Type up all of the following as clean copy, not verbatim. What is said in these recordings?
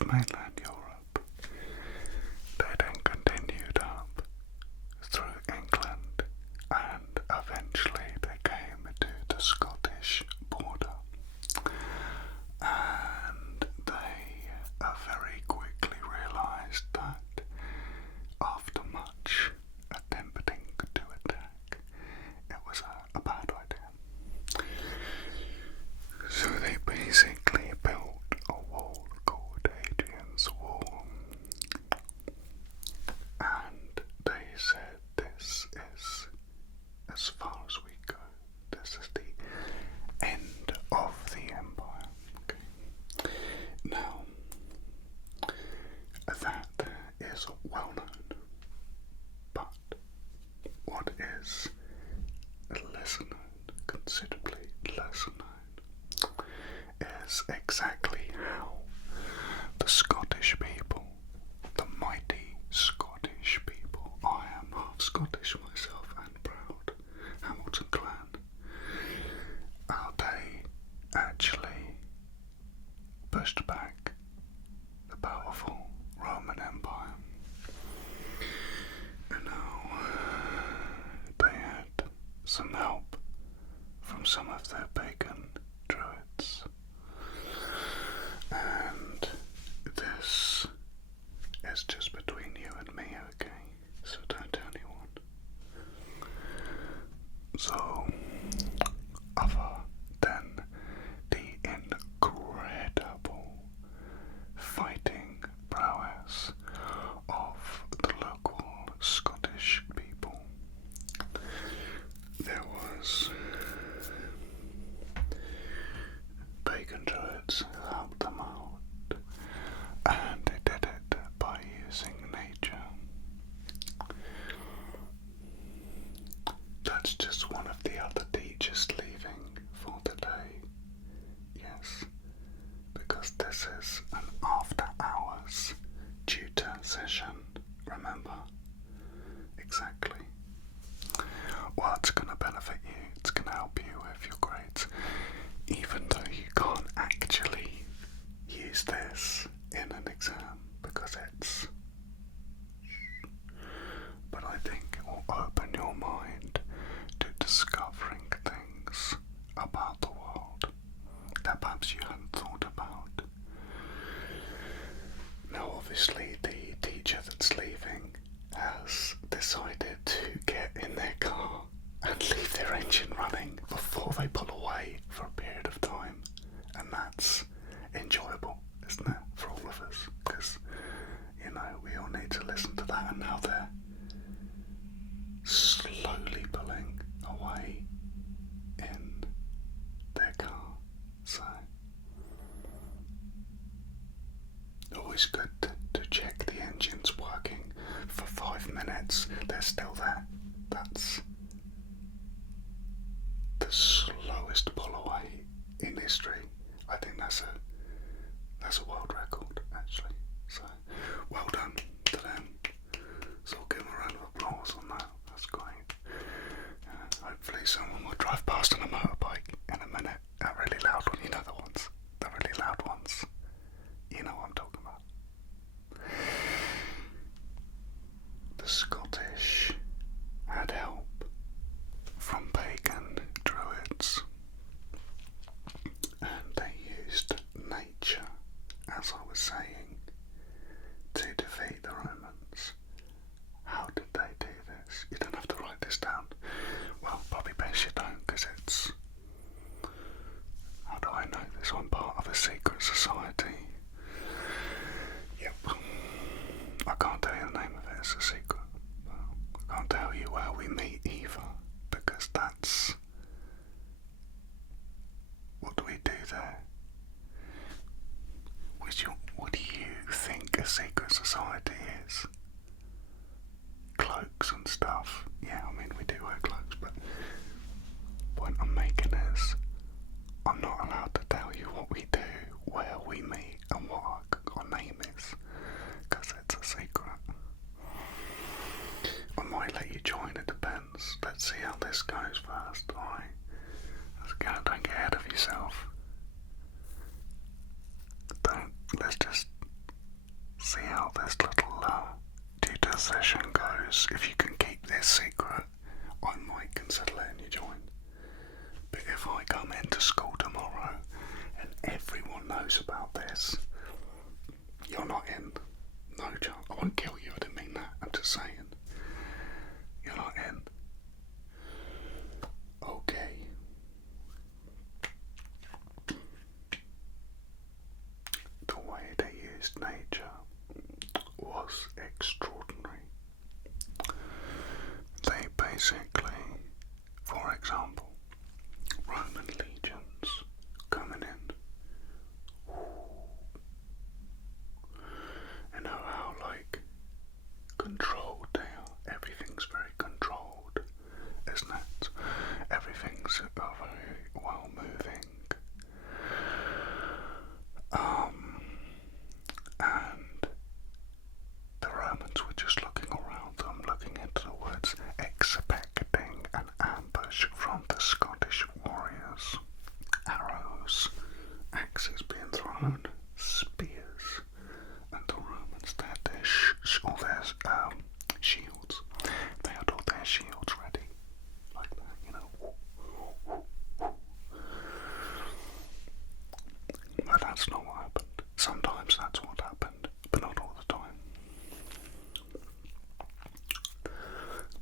of mainland Europe. They then continued up through England and eventually they came to the Scottish border. And they very quickly realised that after much attempting to attack, it was a bad idea. So they basically built a wall called Hadrian's Wall, and they said this is as far as we go. This is the end of the empire. Okay. Now, that is well known, but what is lesser known, considerably lesser known, is exactly how the Scottish people, the mighty Scottish people, I am half Scottish myself and proud, Hamilton clan, how they actually pushed back the powerful Roman Empire. And now they had some help from some of their pagan druids, and this is just between you and me, okay? So don't tell anyone. So, other than the incredible fighting prowess of the local Scottish people, there was pagan druids who helped them out, and they did it by using nature. That's just one of the other teachers leaving for the day. Yes, because this is an after-hours tutor session, remember? Exactly. Well, it's going to benefit you, it's going to help you with your grades, even though you can't actually use this in an exam, because it's... But I think it will open your mind to discovering things about the world that perhaps you hadn't thought about. Now obviously the teacher that's leaving has decided to get in their car and leave their engine running before they pull away for a period of time, and that's enjoyable, isn't it, for all of us, because, you know, we all need to listen to that, and now they're slowly pulling away in their car. So always good to check the engine's working. For 5 minutes they're still there. That's the slowest pull away in history. I think that's a world record, actually. So well done to them. So I'll give them a round of applause on that. That's great. Hopefully someone will drive past on a motorbike in a minute. That really loud one, you know the ones. The really loud ones. You know what I'm talking about. The Scottish had help from pagan druids, and they used nature, as I was saying, to defeat the Romans. How did they do this? You don't have to write this down. Well, probably best you don't, because it's... How do I know this? I'm part of a secret society. Yep. I can't tell you the name of it, it's a secret. I can't tell you where we meet either, because that's... What do we do there? What do you think a secret society is? Cloaks and stuff. Yeah, I mean, we do wear cloaks, but the point I'm making is I'm not allowed to tell you what we do, where we meet, and what our name is, because it's a secret. I might let you join, it depends. Let's see how this goes first, alright? Don't get ahead of yourself. Let's just if you can keep this secret, I might consider letting you join. But if I come into school tomorrow and everyone knows about this, you're not in. No chance. I won't kill you, I didn't mean that. I'm just saying. You're not in. Okay. The way they used nature was extraordinary. They basically, for example, Roman legions coming in. You know how controlled they are. Everything's very controlled, isn't it? Everything's very well moving. And the Romans were just looking around them, looking into the woods, expecting an ambush from the Scottish warriors. Arrows, axes being thrown, spears, and the Romans had their shields. They had all their shields ready, like that, you know. But that's not what happened. Sometimes that's what happened, but not all the time.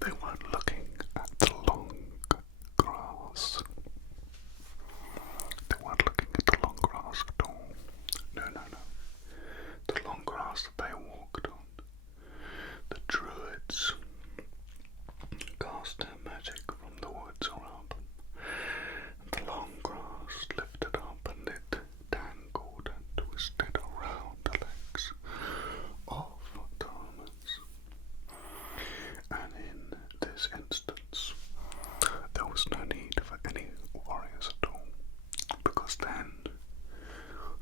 They weren't looking at the long grass. They weren't looking at the long grass at all. No. The long grass that they walked on. The druids cast their magic from the woods around them. The long grass lifted up and it dangled and twisted around the legs of the Romans. And in this instance, there was no need for any warriors at all, because then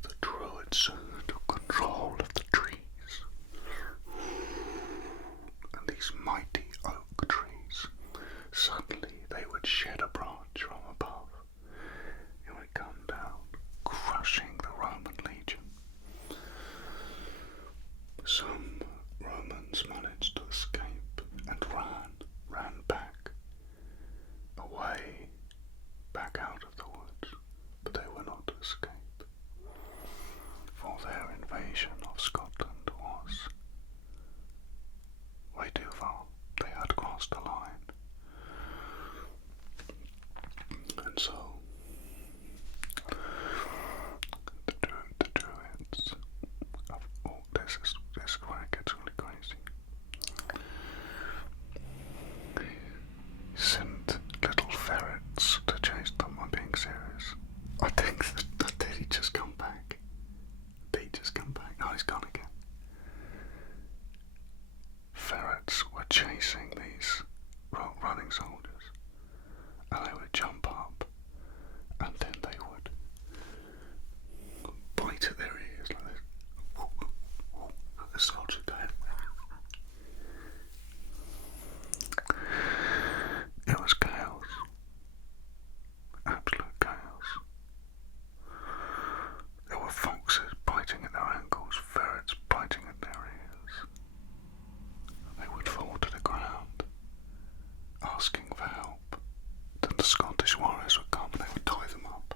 the druids took control of the trees. And these mighty oak trees, suddenly they would shed a branch from above. It would come down, crushing the Roman legion. Some Romans managed to escape and ran back, away, back out of the woods, but they were not to escape, for their invasion of Scotland was way too far. They had crossed the line. And so the druids this is where it gets really crazy. Sent little ferrets to chase them. I'm being serious. I think did he just come back? Did he just come back? Oh, he's gone again. Ferrets were chasing these running soldiers, and they would jump up, and then they would bite at their ears like this. The soldier died. It was chaos. Absolute chaos. There were foxes biting at their ankles, ferrets biting at their ears. They would fall to the ground, asking for help. Then the Scottish warriors would come and they would tie them up.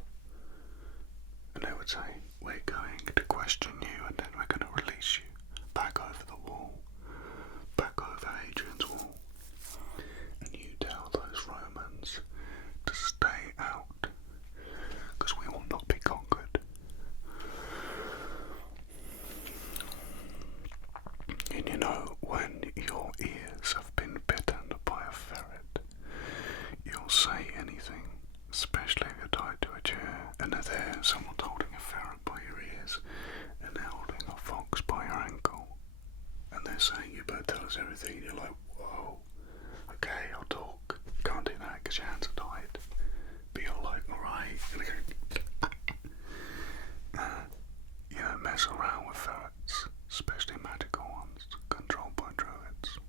And they would say, "We're going to question you and then we're going to release you back over the wall, back over Hadrian's wall. And you tell those Romans to stay out, because we will not be conquered." And you know, when your ears have been bitten by a ferret, you'll say anything, especially if you're tied to a chair and they're there, someone's holding a ferret by your ears and they're holding a fox by your ankle, and they're saying, "You better tell us everything." And you're like, "Whoa, okay, I'll talk." Can't do that because your hands are tied. But you're like, "Alright." You don't mess around with ferrets, especially magical ones controlled by druids.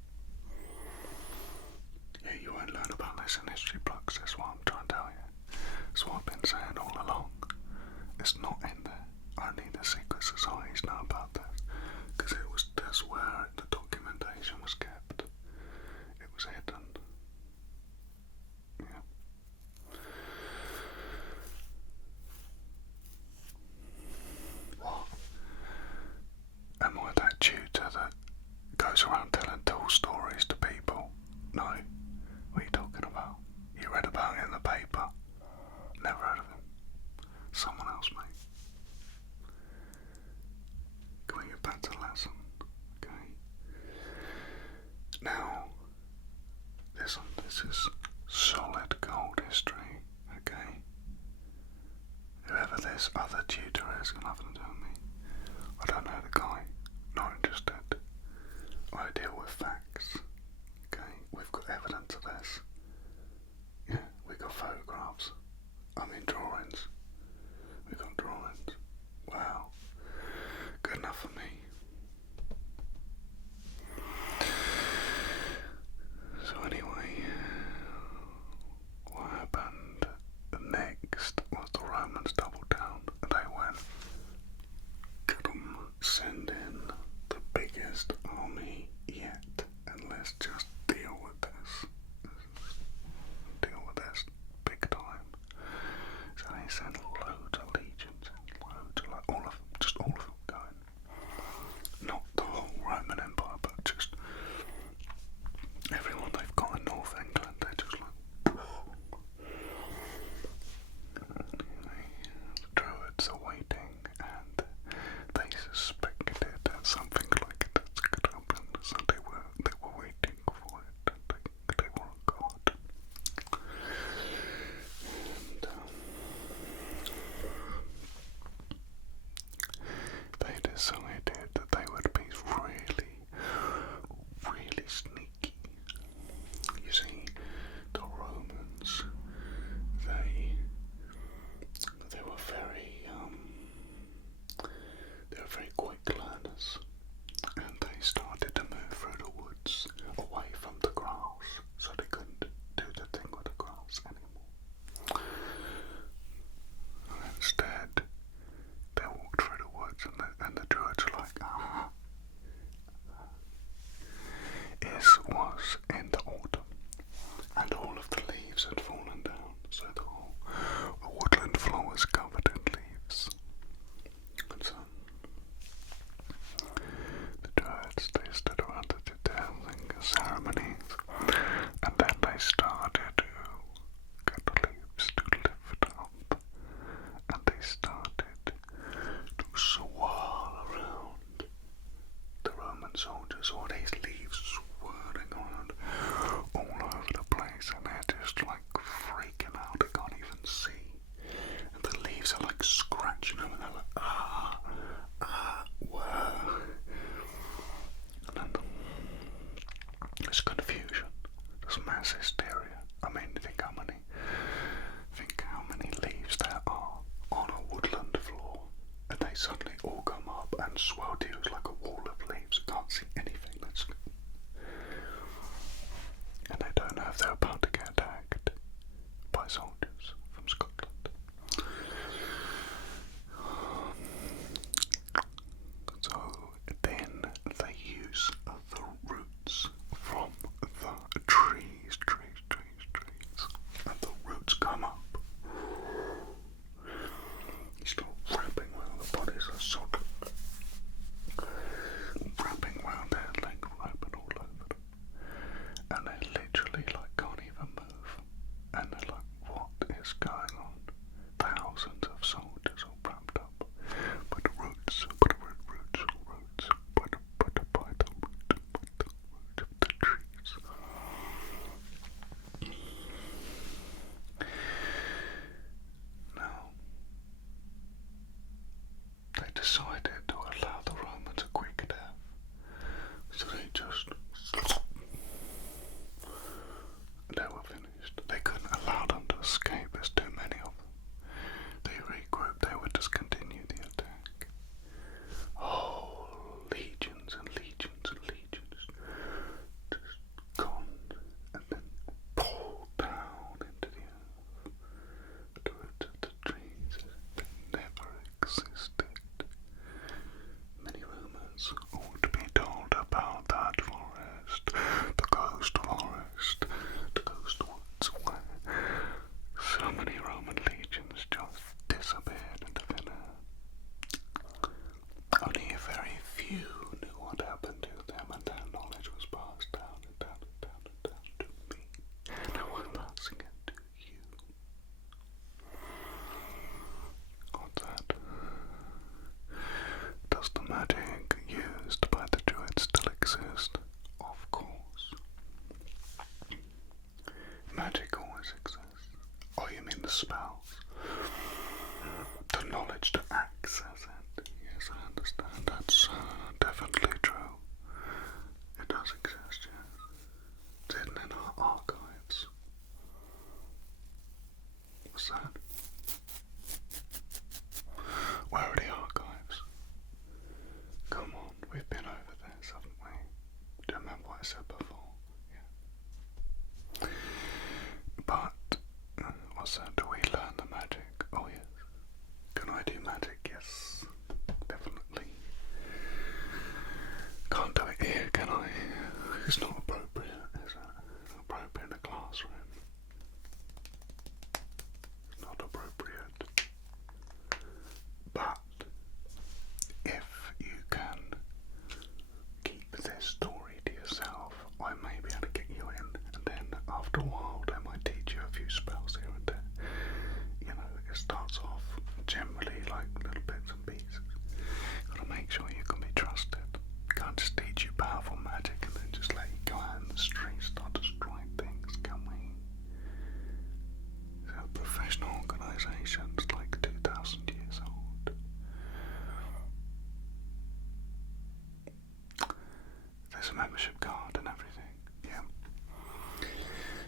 Yeah, you won't learn about this in history books, that's what I'm trying to tell you. That's what I've been saying all along. It's not in there. Only the secret societies know about this, because that's where the documentation was kept. that's a lesson. Okay. Now, this is solid gold history. Okay. Whoever this other tutor is, got nothing to do with me. I don't know the guy. Not interested. I deal with facts. Okay, we've got evidence of this. Yeah, we've got photographs. I mean drawings. We've got drawings. Wow. Good enough for me. So anyway, what happened next was the Romans doubled down. They went, send in the biggest army yet, and let's just deal with this. Deal with this big time. So they sent loads of legions, loads, like all of them, just all of them going. Not the whole Roman Empire, but just everyone they've got in North England. They're just like, the Druids are waiting, and they suspected that something like that's could happen, so they were waiting for it. They were on guard. And they decided that they would be really, really sneaky. You see, the Romans, they were very quick learners, and they started to move through the woods away from the grass, so they couldn't do the thing with the grass anymore. And instead, they walked through the woods, and the Druids were like, It was in the autumn, and all of the leaves had fallen down, so the whole woodland floor was covered in leaves. And so the Druids, they stood around the dancing ceremonies, and then they started to get the leaves to lift up, and they started to swirl around the Roman soldiers, all these leaves swirling around all over the place, and they're just like freaking out. They can't even see, and the leaves are like scratching them, and they're like, wow. And then there's confusion, there's mass hysteria. I mean, think how many leaves there are on a woodland floor, and they suddenly all come up and swirl to you like a wall of leaves. You can't see anything. And they don't know if they're about to get attacked by soldiers from Scotland. So then they use the roots from the trees, and the roots come up. You start wrapping around the bodies of soldiers, wrapping around their legs, wrapping all over them, and they literally like can't even move, and they're like, what is going on? Thousands of soldiers all wrapped up by the roots, by the roots of the trees. Now, they decided to allow the Romans a quick death, so they were finished. They couldn't allow them to escape, there's too many of them. They regrouped, they would just continue the attack. Oh, legions and legions and legions just gone and then pulled down into the earth. The roots of the trees that never existed. Yes, definitely. Can't do it here, can I? It's not appropriate, is it? Not appropriate in a classroom. It's not appropriate. But if you can keep this story to yourself, I may be able to get you in, and then after a while I might teach you a few spells here and there. You know, it starts off generally like little bits and pieces. Gotta make sure you can be trusted. You can't just teach you powerful magic and then just let you go out in the street start destroying things, can we? So professional organisations like 2,000 years old. There's a membership card and everything, yeah.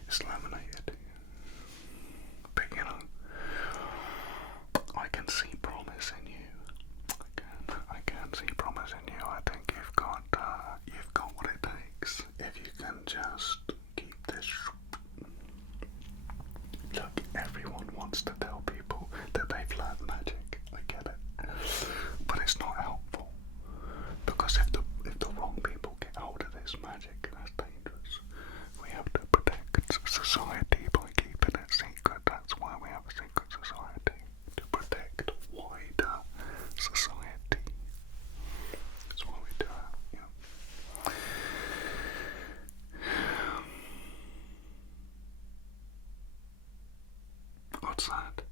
It's laminated. But you know, I can see promise in you. I can see promise in you. I think you've got what it takes. If you can just keep this. Look, everyone wants to tell people that they've learned magic. I get it, but it's not helpful because if the wrong people get hold of this magic, that's dangerous. We have to protect society by keeping it secret. That's why we have a secret society, to protect wider society. That's why we do it. Yeah. What's that?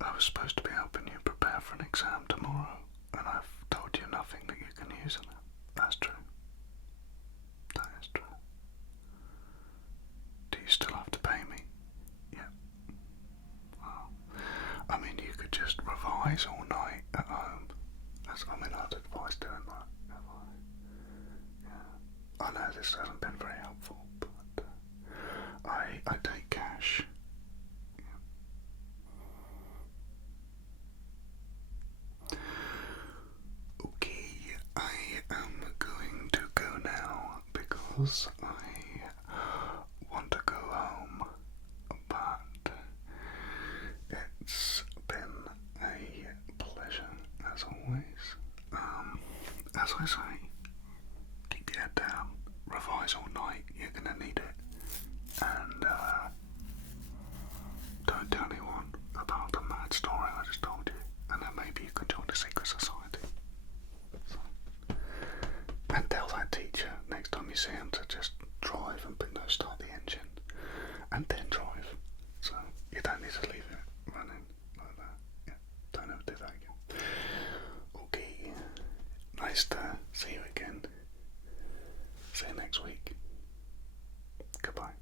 I was supposed to be helping you prepare for an exam tomorrow, and I've told you nothing that you can use in it. That's true. That is true. Do you still have to pay me? Yeah. Well, I mean, you could just revise all night at home. I'd advise doing that. Yeah. I know this hasn't been very helpful, but I take cash. Okay, I am going to go now because I want to go home, but it's been a pleasure as always. As I say, keep your head down, revise all night, you're gonna need it, and don't tell anyone about the mad story I just told you, and then maybe you can join the secret society. So, and tell that teacher next time you see him to just drive and start the engine, and then drive. So you don't need to leave it running like that. Yeah, don't ever do that again. Okay, nice to see you again. See you next week. Goodbye.